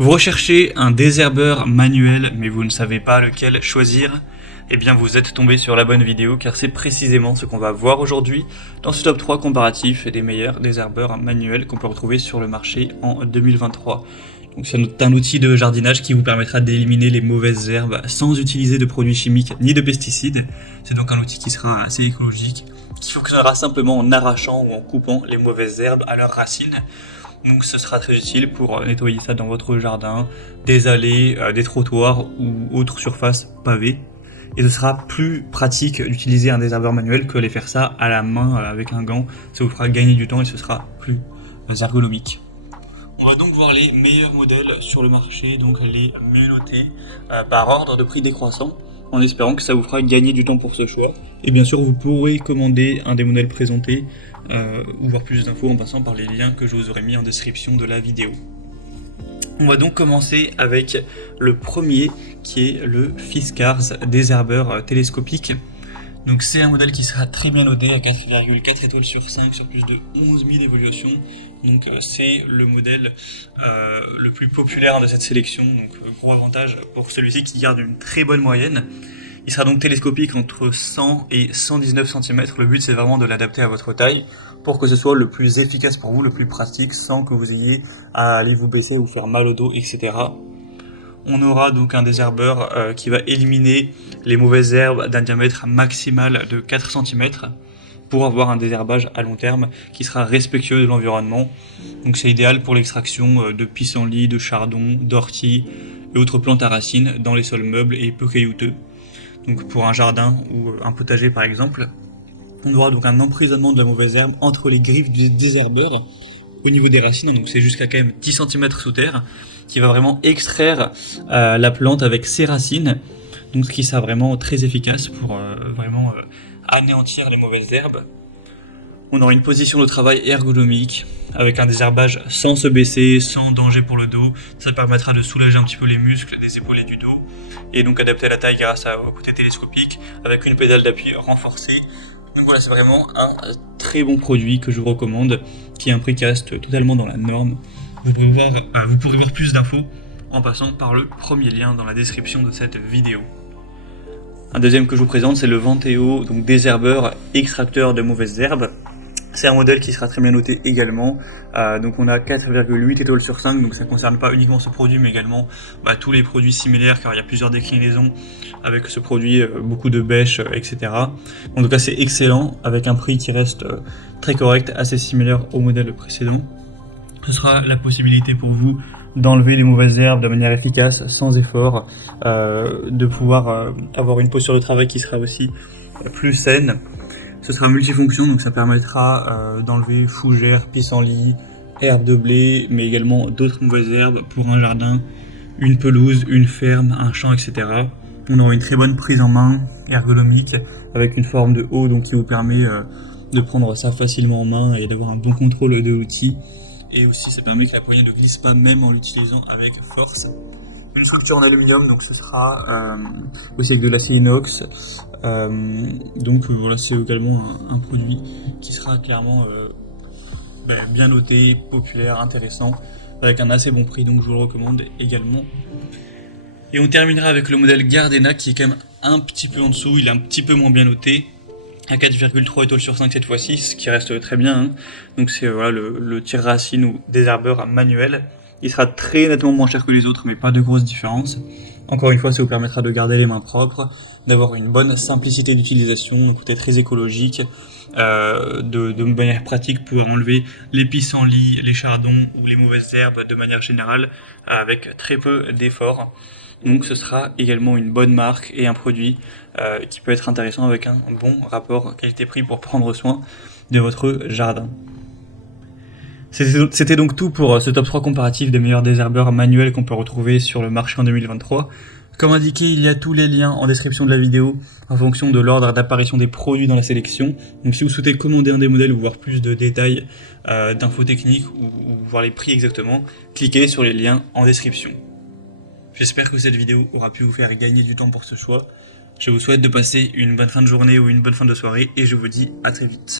Vous recherchez un désherbeur manuel, mais vous ne savez pas lequel choisir? Eh bien vous êtes tombé sur la bonne vidéo, car c'est précisément ce qu'on va voir aujourd'hui dans ce top 3 comparatif des meilleurs désherbeurs manuels qu'on peut retrouver sur le marché en 2023. Donc c'est un outil de jardinage qui vous permettra d'éliminer les mauvaises herbes sans utiliser de produits chimiques ni de pesticides. C'est donc un outil qui sera assez écologique, qui fonctionnera simplement en arrachant ou en coupant les mauvaises herbes à leurs racines. Donc ce sera très utile pour nettoyer ça dans votre jardin, des allées, des trottoirs ou autres surfaces pavées. Et ce sera plus pratique d'utiliser un désherbeur manuel que de faire ça à la main avec un gant. Ça vous fera gagner du temps et ce sera plus ergonomique. On va donc voir les meilleurs modèles sur le marché, donc les mieux notés par ordre de prix décroissant, en espérant que ça vous fera gagner du temps pour ce choix. Et bien sûr, vous pourrez commander un des modèles présentés ou voir plus d'infos en passant par les liens que je vous aurai mis en description de la vidéo. On va donc commencer avec le premier qui est le Fiskars désherbeur télescopique. Donc c'est un modèle qui sera très bien noté à 4,4 étoiles sur 5 sur plus de 11 000 évolutions. Donc c'est le modèle le plus populaire de cette sélection. Donc gros avantage pour celui-ci qui garde une très bonne moyenne. Il sera donc télescopique entre 100 et 119 cm. Le but c'est vraiment de l'adapter à votre taille pour que ce soit le plus efficace pour vous, le plus pratique, sans que vous ayez à aller vous baisser ou faire mal au dos, etc. On aura donc un désherbeur qui va éliminer les mauvaises herbes d'un diamètre maximal de 4 cm pour avoir un désherbage à long terme qui sera respectueux de l'environnement. Donc c'est idéal pour l'extraction de pissenlits, de chardons, d'orties et autres plantes à racines dans les sols meubles et peu caillouteux. Donc pour un jardin ou un potager par exemple. On aura donc un emprisonnement de la mauvaise herbe entre les griffes du désherbeur au niveau des racines, donc c'est jusqu'à quand même 10 cm sous terre, qui va vraiment extraire la plante avec ses racines, donc ce qui sera vraiment très efficace pour vraiment anéantir les mauvaises herbes. On aura une position de travail ergonomique, avec un désherbage sans se baisser, sans danger pour le dos. Ça permettra de soulager un petit peu les muscles des épaules et du dos, et donc adapter à la taille grâce au côté télescopique, avec une pédale d'appui renforcée. Donc voilà, c'est vraiment un très bon produit que je vous recommande, qui a un prix qui reste totalement dans la norme. Vous pourrez voir plus d'infos en passant par le premier lien dans la description de cette vidéo. Un deuxième que je vous présente, c'est le Venteo, donc désherbeur extracteur de mauvaises herbes. C'est un modèle qui sera très bien noté également. Donc on a 4,8 étoiles sur 5, donc ça ne concerne pas uniquement ce produit, mais également tous les produits similaires, car il y a plusieurs déclinaisons avec ce produit, beaucoup de bêches, etc. En tout cas c'est excellent, avec un prix qui reste très correct, assez similaire au modèle précédent. Ce sera la possibilité pour vous d'enlever les mauvaises herbes de manière efficace, sans effort, de pouvoir avoir une posture de travail qui sera aussi plus saine. Ce sera multifonction, donc ça permettra d'enlever fougères, pissenlits, herbes de blé, mais également d'autres mauvaises herbes pour un jardin, une pelouse, une ferme, un champ, etc. On aura une très bonne prise en main ergonomique avec une forme de haut, donc qui vous permet de prendre ça facilement en main et d'avoir un bon contrôle de l'outil. Et aussi ça permet que la poignée ne glisse pas même en l'utilisant avec force. Une structure en aluminium, donc ce sera aussi avec de l'acier inox. Donc voilà, c'est également un produit qui sera clairement bien noté, populaire, intéressant, avec un assez bon prix, donc je vous le recommande également. Et on terminera avec le modèle Gardena qui est quand même un petit peu en dessous, il est un petit peu moins bien noté, à 4,3 étoiles sur 5 cette fois-ci, ce qui reste très bien, hein. Donc c'est voilà, le tire-racine ou désherbeur manuel. Il sera très nettement moins cher que les autres, mais pas de grosse différence. Encore une fois, ça vous permettra de garder les mains propres, d'avoir une bonne simplicité d'utilisation, un côté très écologique, de manière pratique pour enlever les pissenlits, les chardons ou les mauvaises herbes de manière générale, avec très peu d'efforts. Donc ce sera également une bonne marque et un produit qui peut être intéressant avec un bon rapport qualité-prix pour prendre soin de votre jardin. C'était donc tout pour ce top 3 comparatif des meilleurs désherbeurs manuels qu'on peut retrouver sur le marché en 2023. Comme indiqué, il y a tous les liens en description de la vidéo en fonction de l'ordre d'apparition des produits dans la sélection. Donc si vous souhaitez commander un des modèles ou voir plus de détails, d'infos techniques ou voir les prix exactement, cliquez sur les liens en description. J'espère que cette vidéo aura pu vous faire gagner du temps pour ce choix. Je vous souhaite de passer une bonne fin de journée ou une bonne fin de soirée et je vous dis à très vite.